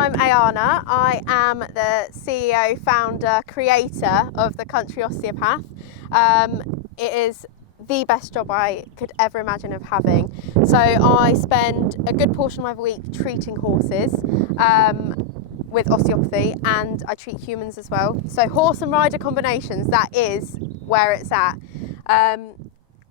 I'm Ayana. I am the CEO, founder, creator of the Country Osteopath. It is the best job I could ever imagine of having. So I spend a good portion of my week treating horses with osteopathy, and I treat humans as well. So horse and rider combinations, that is where it's at.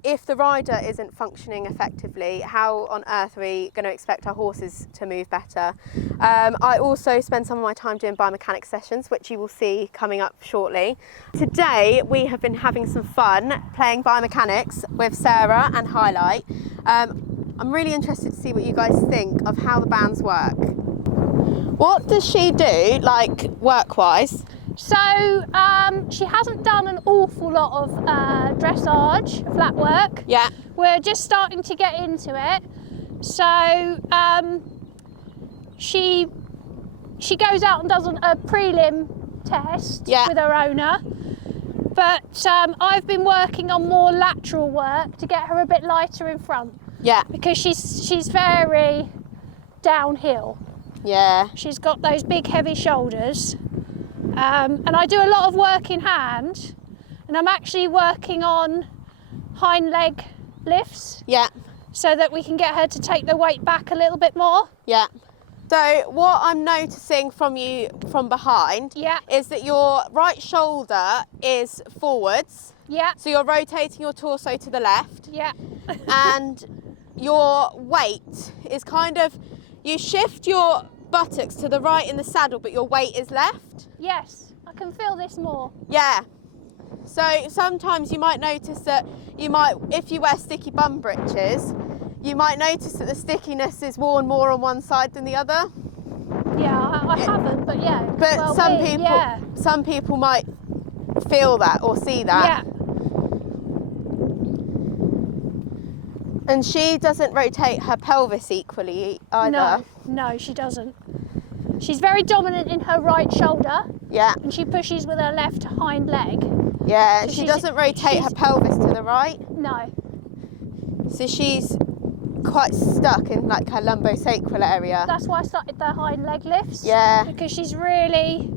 If the rider isn't functioning effectively, how on earth are we going to expect our horses to move better? I also spend some of my time doing biomechanics sessions, which you will see coming up shortly. Today we have been having some fun playing biomechanics with Sarah and Highlight. I'm really interested to see what you guys think of how the bands work. What does she do, like work-wise? So she hasn't done an awful lot of dressage, flat work. Yeah. We're just starting to get into it. So she goes out and does a prelim test with her owner. But I've been working on more lateral work to get her a bit lighter in front. Yeah. Because she's very downhill. Yeah. She's got those big heavy shoulders. And I do a lot of work in hand, and I'm actually working on hind leg lifts. Yeah. So that we can get her to take the weight back a little bit more. Yeah. So what I'm noticing from you from behind is that your right shoulder is forwards. Yeah. So you're rotating your torso to the left. Yeah. And your weight is kind of, you shift your buttocks to the right in the saddle, but your weight is left. Yes, I can feel this more. Yeah. So sometimes you might notice that if you wear sticky bum breeches, you might notice that the stickiness is worn more on one side than the other. Yeah, I haven't, but yeah. But some people might feel that or see that. Yeah. And she doesn't rotate her pelvis equally either. No, she doesn't. She's very dominant in her right shoulder. Yeah. And she pushes with her left hind leg. Yeah, so she doesn't rotate her pelvis to the right. No. So she's quite stuck in like her lumbosacral area. That's why I started the hind leg lifts. Yeah. Because she's really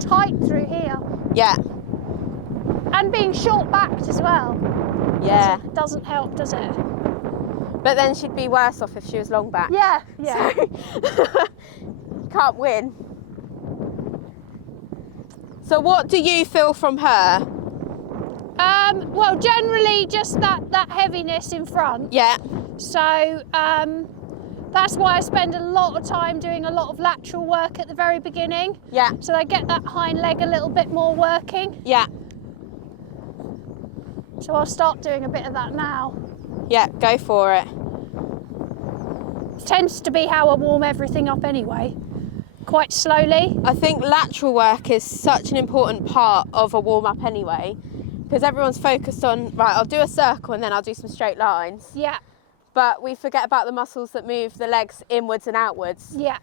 tight through here. Yeah. And being short backed as well. Yeah. Doesn't help, does it? But then she'd be worse off if she was long back. Yeah, yeah. So can't win. So what do you feel from her? Well, generally just that heaviness in front. Yeah. So that's why I spend a lot of time doing a lot of lateral work at the very beginning. Yeah. So I get that hind leg a little bit more working. Yeah. So I'll start doing a bit of that now. Yeah, go for it. Tends to be how I warm everything up anyway, quite slowly. I think lateral work is such an important part of a warm-up anyway, because everyone's focused on, right, I'll do a circle and then I'll do some straight lines. Yeah. But we forget about the muscles that move the legs inwards and outwards. Yeah.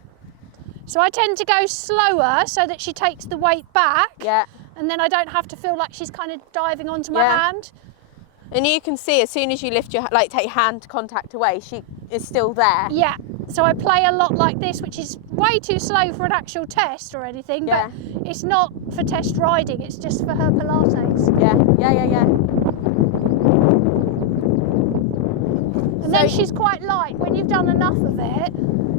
So I tend to go slower so that she takes the weight back. Yeah. And then I don't have to feel like she's kind of diving onto my hand. And you can see as soon as you lift your, like take hand contact away, she is still there. Yeah, so I play a lot like this, which is way too slow for an actual test or anything, but it's not for test riding, it's just for her Pilates. Yeah. And then she's quite light. When you've done enough of it,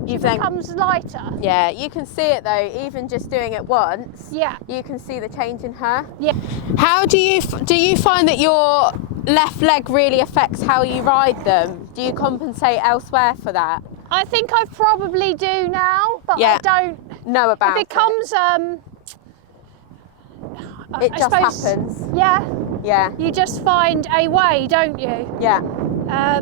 it becomes lighter. Yeah, you can see it though, even just doing it once. Yeah. You can see the change in her. Yeah. How do you find that your left leg really affects how you ride them? Do you compensate elsewhere for that? I think I probably do now, but I don't know about it. It becomes it just happens. Yeah. Yeah. You just find a way, don't you? Yeah. I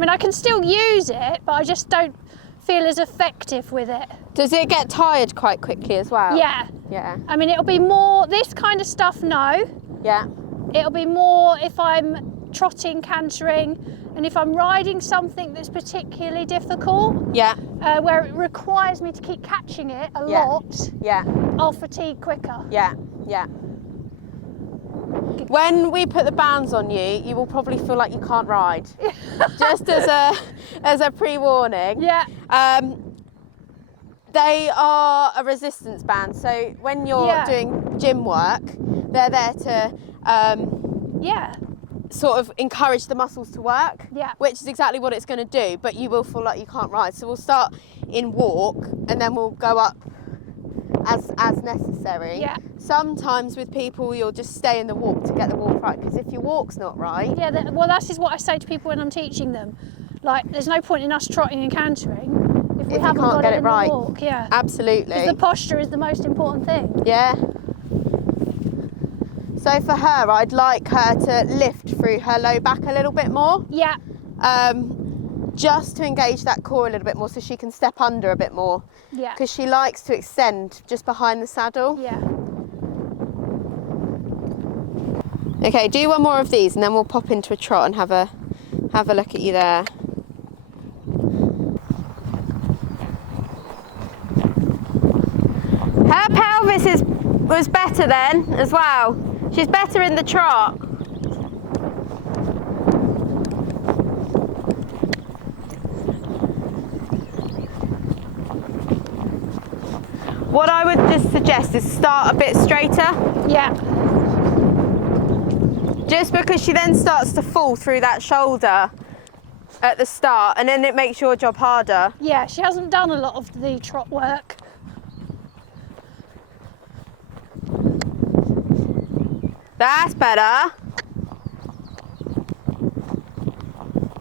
mean, I can still use it, but I just don't feel as effective with it. Does it get tired quite quickly as well? Yeah. Yeah. I mean, it'll be more, this kind of stuff, no. Yeah. It'll be more if I'm trotting, cantering, and if I'm riding something that's particularly difficult, where it requires me to keep catching it a lot, I'll fatigue quicker. Yeah, yeah. When we put the bands on you, you will probably feel like you can't ride. Just as a pre-warning. Yeah. They are a resistance band, so when you're doing gym work, they're there to sort of encourage the muscles to work, which is exactly what it's going to do, but you will feel like you can't ride. So we'll start in walk and then we'll go up as necessary. Yeah. Sometimes with people you'll just stay in the walk to get the walk right, because if your walk's not right... Yeah, well that is what I say to people when I'm teaching them. Like, there's no point in us trotting and cantering if we haven't got it in the walk. Yeah. Absolutely. Because the posture is the most important thing. Yeah. So for her, I'd like her to lift through her low back a little bit more. Yeah. Just to engage that core a little bit more so she can step under a bit more. Yeah. Because she likes to extend just behind the saddle. Yeah. Okay, do one more of these and then we'll pop into a trot and have a look at you there. Her pelvis was better then as well. She's better in the trot. What I would just suggest is start a bit straighter. Yeah. Just because she then starts to fall through that shoulder at the start, and then it makes your job harder. Yeah, she hasn't done a lot of the trot work. That's better.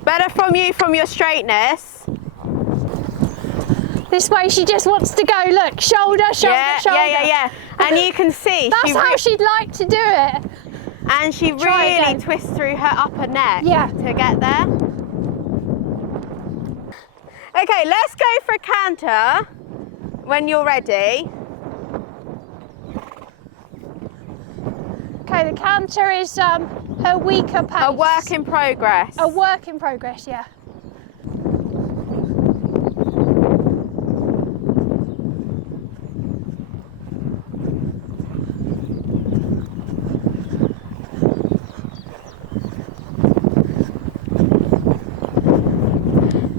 Better from your straightness. This way she just wants to go, look, shoulder, shoulder, shoulder. Yeah. And you can see. That's how she'd like to do it. And she really twists through her upper neck to get there. Okay, let's go for a canter when you're ready. Okay, the canter is her weaker pace. A work in progress. A work in progress, yeah.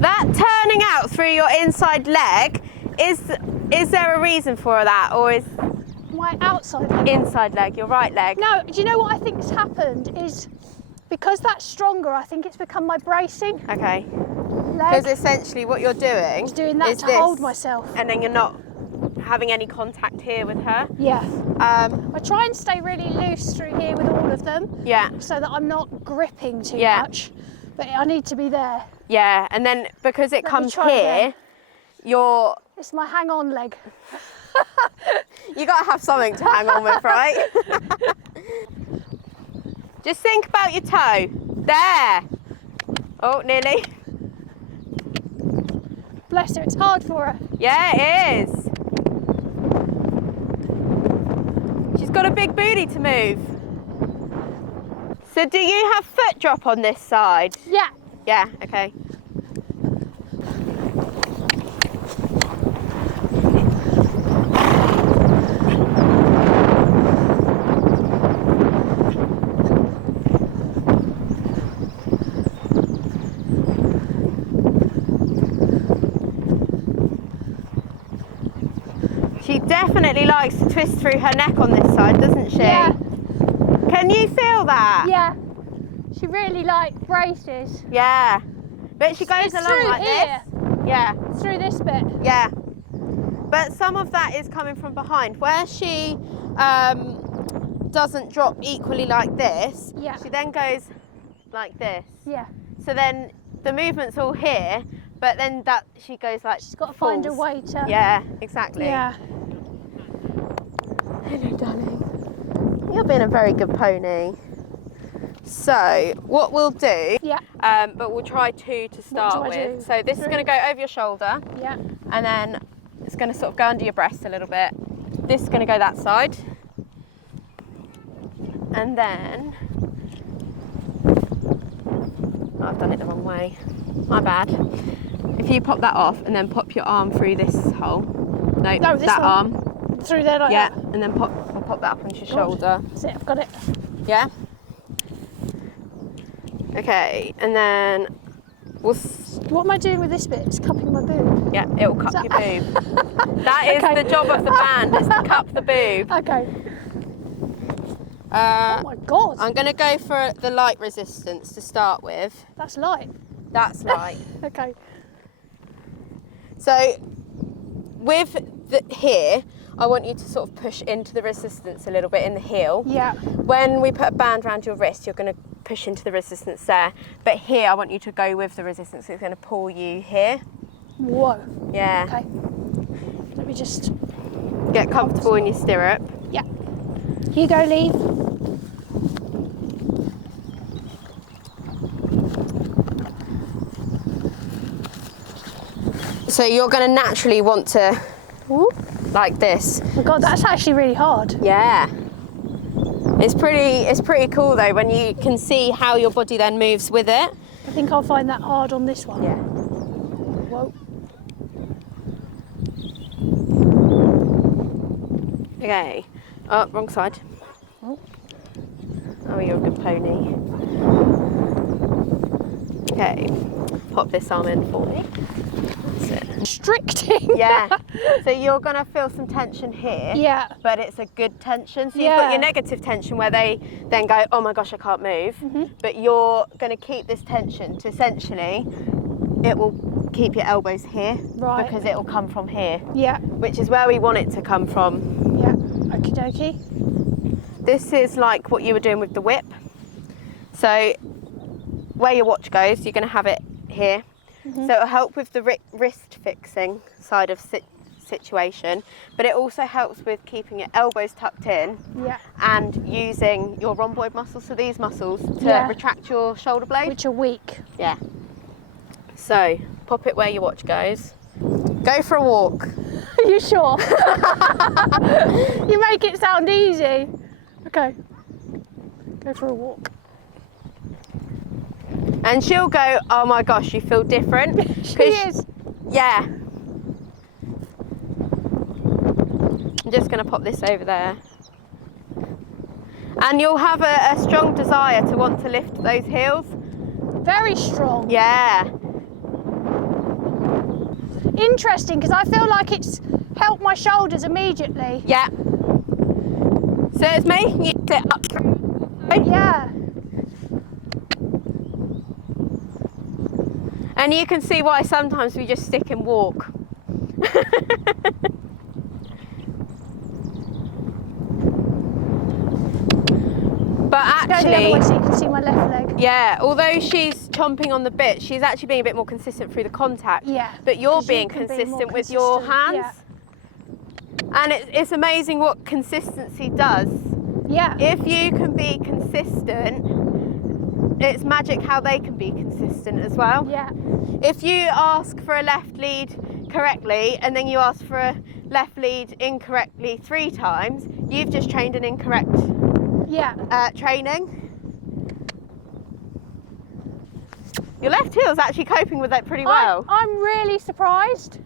That turning out through your inside leg, is there a reason for that, or is my outside leg? Inside leg, your right leg? No, do you know what I think has happened is because that's stronger, I think it's become my bracing. Okay. Because essentially what you're doing is doing that is to this, hold myself. And then you're not having any contact here with her. Yeah. I try and stay really loose through here with all of them. Yeah. So that I'm not gripping too much. But I need to be there. Yeah, and then because it comes here, it's my hang-on leg. You got to have something to hang on with, right? Just think about your toe. There. Oh, nearly. Bless her, it's hard for her. Yeah, it is. She's got a big booty to move. So do you have foot drop on this side? Yeah. Yeah, okay. She definitely likes to twist through her neck on this side, doesn't she? Yeah. Can you feel that? Yeah. She really braces. Yeah. But she goes along like here. this. Yeah. Through this bit. Yeah. But some of that is coming from behind. Where she doesn't drop equally like this, she then goes like this. Yeah. So then the movement's all here, but then she goes like... She's got to find a way to... Yeah, exactly. Yeah. Hello, darling. You're being a very good pony. So what we'll do, but we'll try two to start with. So this is going to go over your shoulder, and then it's going to sort of go under your breast a little bit. This is going to go that side, and then I've done it the wrong way. My bad. If you pop that off and then pop your arm through this hole, no, that arm through there like that. And then pop that up onto your shoulder. That's it. I've got it. Yeah. Okay, and then what am I doing with this bit? It's cupping my boob. Yeah, it'll cup your boob. That is the job of the band, is to cup the boob. Okay. Oh my God. I'm going to go for the light resistance to start with. That's light. That's light. Okay. So with here, I want you to sort of push into the resistance a little bit in the heel. Yeah. When we put a band around your wrist, you're going to push into the resistance there. But here, I want you to go with the resistance. It's going to pull you here. Whoa. Yeah. Okay. Let me just get comfortable in your stirrup. Yeah. Here you go, Lee. So you're going to naturally want to, like this. Oh my God, that's actually really hard. Yeah. It's pretty cool though when you can see how your body then moves with it. I think I'll find that hard on this one. Yeah. Whoa. Okay. Oh, wrong side. Oh, you're a good pony. Okay. Pop this arm in for me. Restricting. Yeah. So you're going to feel some tension here. Yeah. But it's a good tension. So you've got your negative tension where they then go, oh my gosh, I can't move. Mm-hmm. But you're going to keep this tension to essentially, it will keep your elbows here. Right. Because it will come from here. Yeah. Which is where we want it to come from. Yeah. Okie dokie. This is like what you were doing with the whip. So where your watch goes, you're going to have it here. Mm-hmm. So it'll help with the wrist fixing side of situation, but it also helps with keeping your elbows tucked in and using your rhomboid muscles, so these muscles, to retract your shoulder blade. Which are weak. Yeah. So pop it where your watch goes. Go for a walk. Are you sure? You make it sound easy. Okay. Go for a walk. And she'll go, oh my gosh, you feel different. She is. Yeah. I'm just going to pop this over there. And you'll have a strong desire to want to lift those heels. Very strong. Yeah. Interesting, because I feel like it's helped my shoulders immediately. Yeah. So it's making you sit up. Yeah. And you can see why sometimes we just stick and walk. But actually, so you can see my left leg. Yeah, although she's chomping on the bit, she's actually being a bit more consistent through the contact. Yeah. But you're being consistent with your hands. Yeah. And it's amazing what consistency does. Yeah. If you can be consistent, it's magic how they can be consistent as well. Yeah. If you ask for a left lead correctly and then you ask for a left lead incorrectly 3 times, you've just trained an incorrect training. Your left heel's actually coping with that pretty well. I'm really surprised.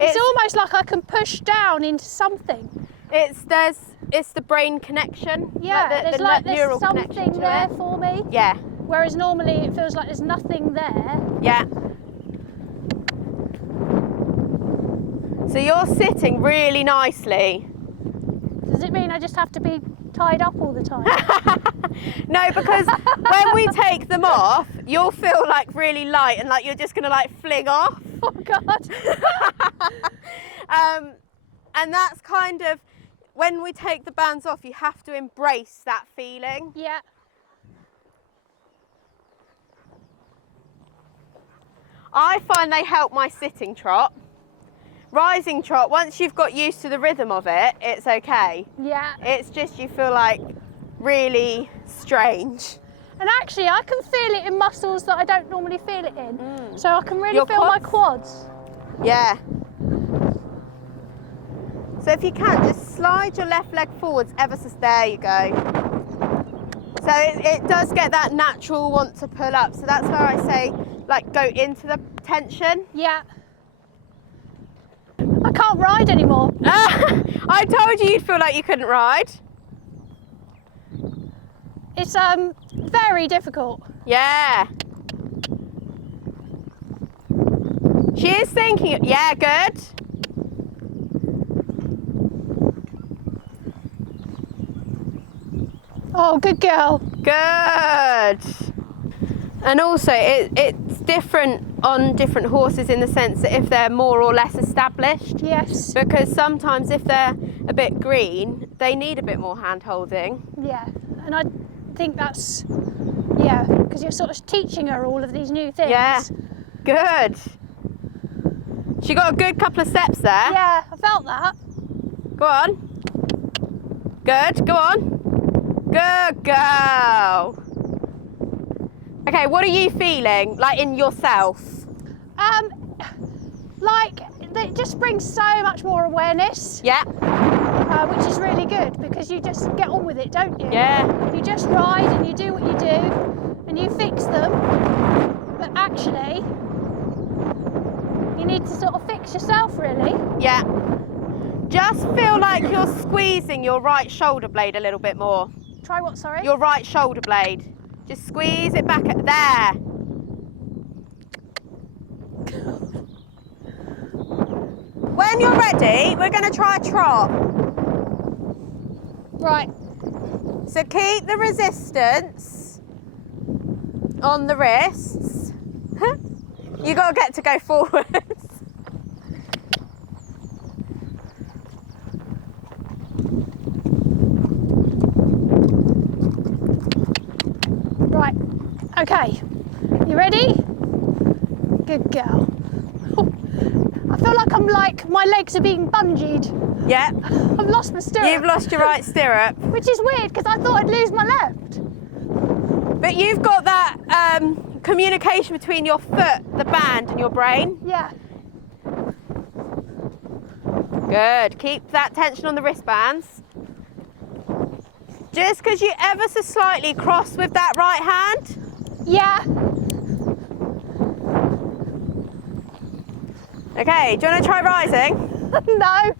It's almost like I can push down into something. It's the brain connection. Yeah, like there's neural something connection there for me. Yeah. Whereas normally it feels like there's nothing there. Yeah. So you're sitting really nicely. Does it mean I just have to be tied up all the time? No, because when we take them off, you'll feel like really light and like you're just gonna like fling off. Oh God. And that's kind of, when we take the bands off, you have to embrace that feeling. Yeah. I find they help my sitting trot. Rising trot, once you've got used to the rhythm of it, it's okay. Yeah. It's just you feel like really strange. And actually I can feel it in muscles that I don't normally feel it in. So I can really feel my quads. Yeah. So if you can, just slide your left leg forwards ever so, there you go. So it does get that natural want to pull up. So that's where I say, like, go into the tension. Yeah. I can't ride anymore. I told you you'd feel like you couldn't ride. It's very difficult. Yeah. She is thinking, yeah, good. Oh, good girl. Good. And also it's different on different horses in the sense that if they're more or less established. Yes. Because sometimes if they're a bit green, they need a bit more hand holding. Yeah, and I think that's, yeah, because you're sort of teaching her all of these new things. Yeah, good. She got a good couple of steps there. Yeah, I felt that. Go on. Good, go on. Good girl. Okay, what are you feeling, like in yourself? Like, it just brings so much more awareness. Yeah. Which is really good because you just get on with it, don't you? Yeah. You just ride and you do what you do and you fix them, but actually you need to sort of fix yourself, really. Yeah. Just feel like you're squeezing your right shoulder blade a little bit more. Try what, sorry? Your right shoulder blade. Just squeeze it back at there. When you're ready, we're going to try a trot. Right. So keep the resistance on the wrists. You got to get to go forwards. Right. Okay. You ready? Good girl. I feel like my legs are being bungeed. Yeah. I've lost my stirrup. You've lost your right stirrup. Which is weird because I thought I'd lose my left. But you've got that communication between your foot, the band, and your brain. Yeah. Good. Keep that tension on the wristbands. Just because you ever so slightly cross with that right hand. Yeah. Okay, do you want to try rising? No.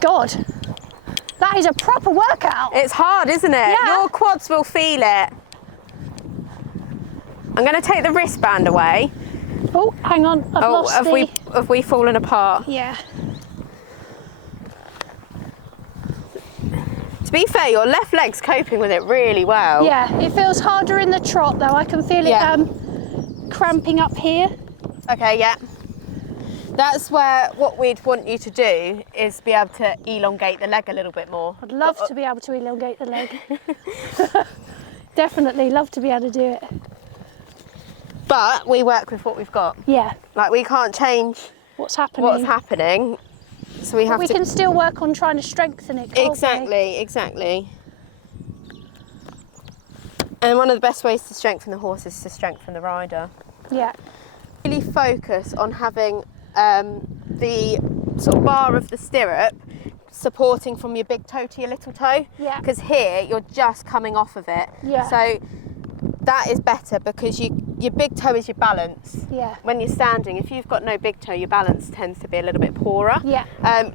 God, that is a proper workout. It's hard, isn't it? Yeah. Your quads will feel it. I'm going to take the wristband away. Oh, hang on, I've lost have we fallen apart? Yeah. To be fair, your left leg's coping with it really well. Yeah, it feels harder in the trot though. I can feel it cramping up here. Okay, yeah. That's where what we'd want you to do is be able to elongate the leg a little bit more. I'd love to be able to elongate the leg. Definitely love to be able to do it. But we work with what we've got. Yeah. Like we can't change what's happening. So we have we can still work on trying to strengthen it, can't we? Exactly. And one of the best ways to strengthen the horse is to strengthen the rider. Yeah. Really focus on having the sort of bar of the stirrup supporting from your big toe to your little toe. Yeah. Because here you're just coming off of it. Yeah. So that is better because your big toe is your balance. Yeah. When you're standing, if you've got no big toe, your balance tends to be a little bit poorer. Yeah.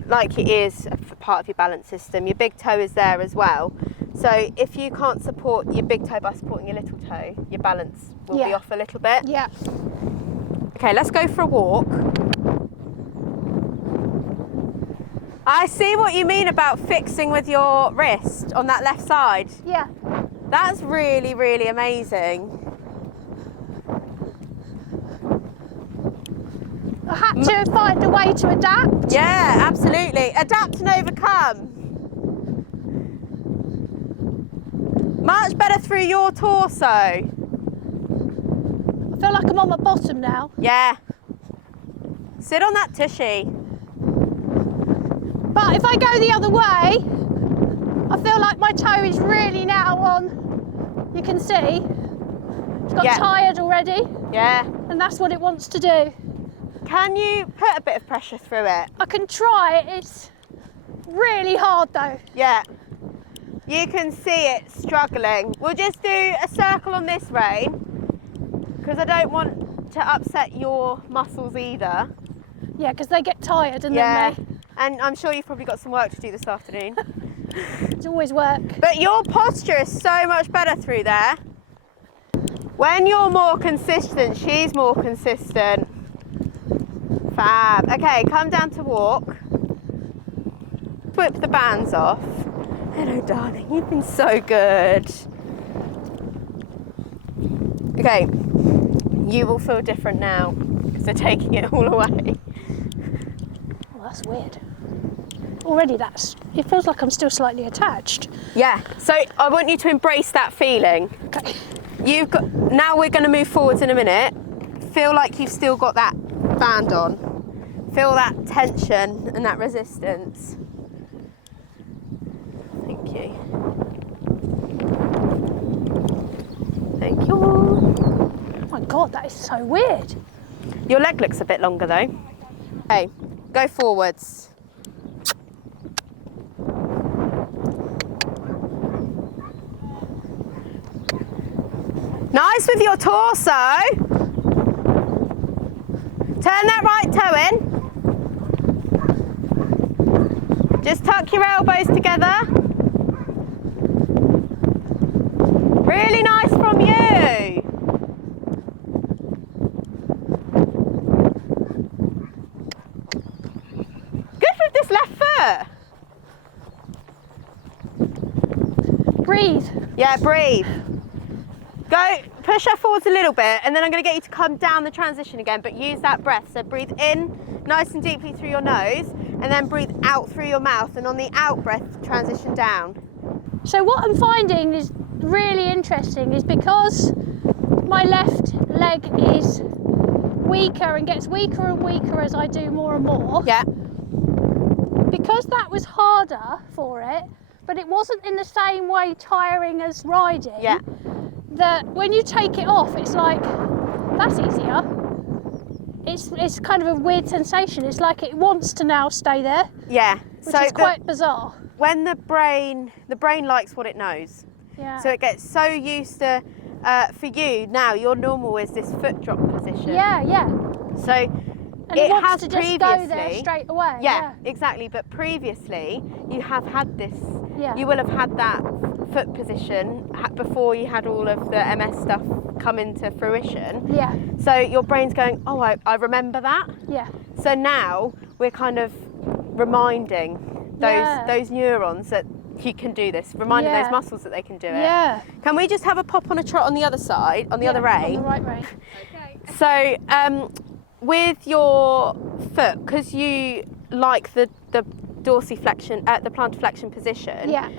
Like it is a part of your balance system. Your big toe is there as well. So if you can't support your big toe by supporting your little toe, your balance will be off a little bit. Yeah. Okay, let's go for a walk. I see what you mean about fixing with your wrist on that left side. Yeah. That's really, really amazing. I had to find a way to adapt. Yeah, absolutely. Adapt and overcome. Much better through your torso. I feel like I'm on my bottom now. Yeah. Sit on that tushy. But if I go the other way, I feel like my toe is really now on, you can see, it's got tired already. Yeah. And that's what it wants to do. Can you put a bit of pressure through it? I can try, it's really hard though. Yeah. You can see it struggling. We'll just do a circle on this rein because I don't want to upset your muscles either. Yeah, because they get tired and yeah. then they... And I'm sure you've probably got some work to do this afternoon. It's always work. But your posture is so much better through there. When you're more consistent, she's more consistent. Fab. Okay, come down to walk. Whip the bands off. Hello, darling. You've been so good. Okay, you will feel different now because they're taking it all away. Oh, that's weird. Already it feels like I'm still slightly attached. Yeah, so I want you to embrace that feeling. Okay. Now we're going to move forwards in a minute. Feel like you've still got that band on. Feel that tension and that resistance. Thank you. Thank you. Oh my God, that is so weird. Your leg looks a bit longer though. Okay, go forwards. Nice with your torso. Turn that right toe in. Just tuck your elbows together. Really nice from you. Good with this left foot. Breathe. Yeah, breathe. Go, push her forwards a little bit, and then I'm going to get you to come down the transition again, but use that breath. So breathe in nice and deeply through your nose, and then breathe out through your mouth, and on the out breath, transition down. So what I'm finding is really interesting is because my left leg is weaker and gets weaker and weaker as I do more and more. Yeah. Because that was harder for it, but it wasn't in the same way tiring as riding. Yeah. That when you take it off, it's like, that's easier. It's kind of a weird sensation. It's like it wants to now stay there. Yeah. Which is quite bizarre. When the brain likes what it knows. Yeah. So it gets so used to, for you now, your normal is this foot drop position. Yeah, yeah. So and it wants to just go there straight away. Yeah, exactly. But previously, you have had this. Yeah. You will have had that foot position before you had all of the MS stuff come into fruition. Yeah. So your brain's going, oh, I remember that. Yeah. So now we're kind of reminding those neurons that you can do this, reminding those muscles that they can do it. Yeah. Can we just have a pop on a trot on the other side, on the other rein? On the right rein. Okay. So with your foot, because you like the dorsiflexion, the plantar flexion position. Yeah.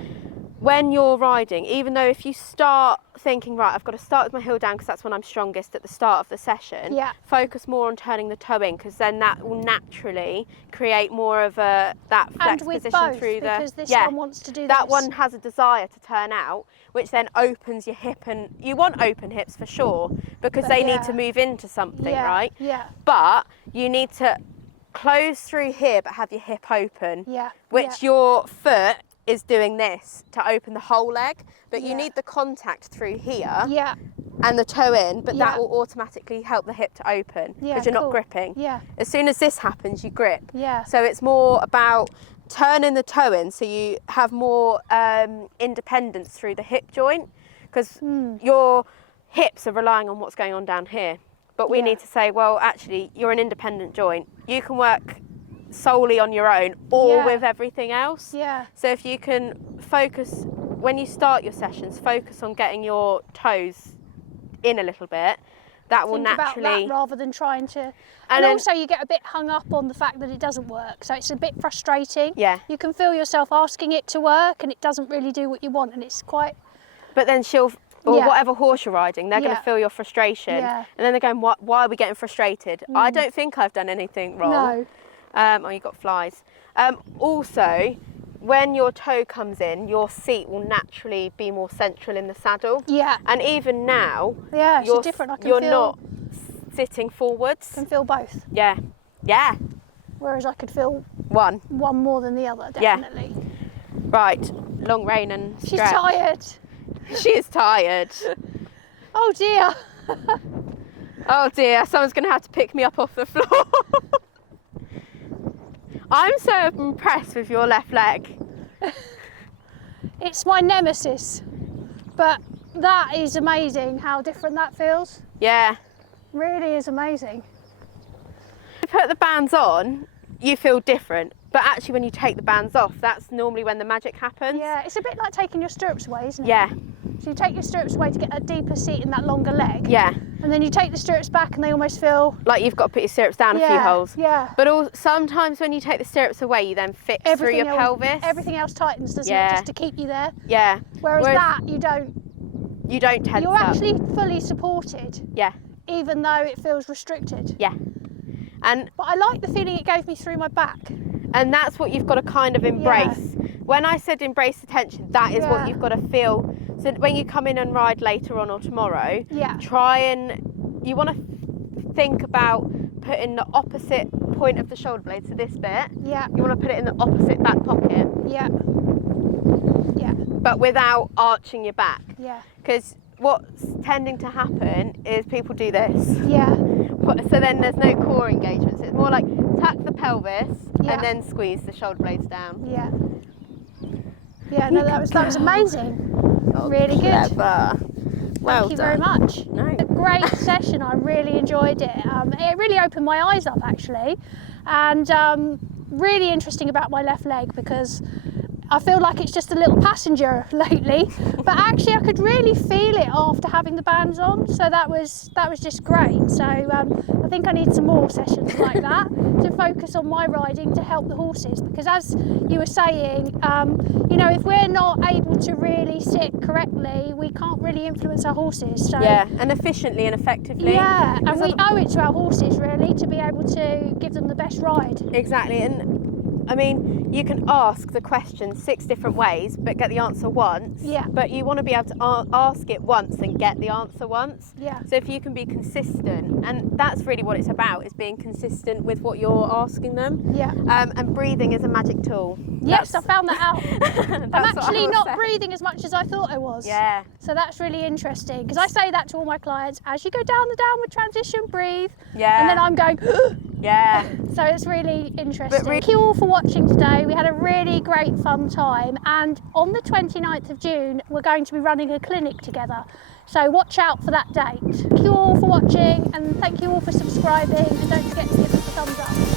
When you're riding, even though if you start thinking, right, I've got to start with my heel down because that's when I'm strongest at the start of the session, focus more on turning the toe in, because then that will naturally create more of that flex position both, through the. Because this one wants to do that one has a desire to turn out, which then opens your hip, and you want open hips for sure because they need to move into something, right? Yeah. But you need to close through here, but have your hip open. Yeah. Which your foot is doing this to open the whole leg, but you need the contact through here and the toe in, but that will automatically help the hip to open because you're not gripping. Yeah. As soon as this happens, you grip. Yeah. So it's more about turning the toe in so you have more independence through the hip joint, because your hips are relying on what's going on down here. But we need to say, well, actually, you're an independent joint. You can work solely on your own or with everything else. Yeah. So if you can focus, when you start your sessions, focus on getting your toes in a little bit. That will naturally. About that rather than trying to. And then, also, you get a bit hung up on the fact that it doesn't work. So it's a bit frustrating. Yeah. You can feel yourself asking it to work, and it doesn't really do what you want, and it's quite. But then or whatever horse you're riding, they're going to feel your frustration. Yeah. And then they're going, why are we getting frustrated? I don't think I've done anything wrong. No. Oh, you got flies. Also, when your toe comes in, your seat will naturally be more central in the saddle. Yeah. And even now, it's different. You're not sitting forwards. I can feel both. Yeah. Yeah. Whereas I could feel one more than the other, definitely. Yeah. Right. Long rein and stretch. She's tired. She is tired. Oh dear. Oh dear, someone's going to have to pick me up off the floor. I'm so impressed with your left leg. It's my nemesis, but that is amazing how different that feels. Yeah. Really is amazing. You put the bands on, you feel different, but actually when you take the bands off, that's normally when the magic happens. Yeah, it's a bit like taking your stirrups away, isn't it? Yeah. So you take your stirrups away to get that deeper seat in that longer leg. Yeah. And then you take the stirrups back and they almost feel... Like you've got to put your stirrups down a few holes. Yeah. But sometimes when you take the stirrups away, you then fix through your pelvis. Everything else tightens, doesn't it? Just to keep you there. Yeah. Whereas that, you don't tense You're up. actually fully supported. Yeah. Even though it feels restricted. Yeah. But I like the feeling it gave me through my back. And that's what you've got to kind of embrace. Yeah. When I said embrace the tension, that is what you've got to feel. So when you come in and ride later on or tomorrow, try and, you want to think about putting the opposite point of the shoulder blade, so this bit, you want to put it in the opposite back pocket. Yeah. But without arching your back. Yeah. Because what's tending to happen is people do this. Yeah. So then there's no core engagement. So it's more like tuck the pelvis and then squeeze the shoulder blades down. Yeah. Yeah, no, that was amazing. Oh, really good. Well Thank you very much. No. A great session. I really enjoyed it. It really opened my eyes up actually, and really interesting about my left leg because I feel like it's just a little passenger lately, but actually I could really feel it after having the bands on, so that was just great. So I think I need some more sessions like that to focus on my riding to help the horses, because as you were saying, you know, if we're not able to really sit correctly, we can't really influence our horses. So yeah, and efficiently and effectively. Yeah, and we owe it to our horses really to be able to give them the best ride. Exactly, and I mean, you can ask the question 6 different ways, but get the answer once. Yeah. But you want to be able to ask it once and get the answer once. Yeah. So if you can be consistent, and that's really what it's about, is being consistent with what you're asking them. Yeah. And breathing is a magic tool. Yes, I found that out. I'm actually not breathing as much as I thought I was. Yeah. So that's really interesting, because I say that to all my clients, as you go down the downward transition, breathe. Yeah. And then I'm going, yeah. So it's really interesting. Thank you all for watching today. We had a really great fun time, and on the 29th of June we're going to be running a clinic together, so watch out for that date. Thank you all for watching, and thank you all for subscribing, and don't forget to give us a thumbs up.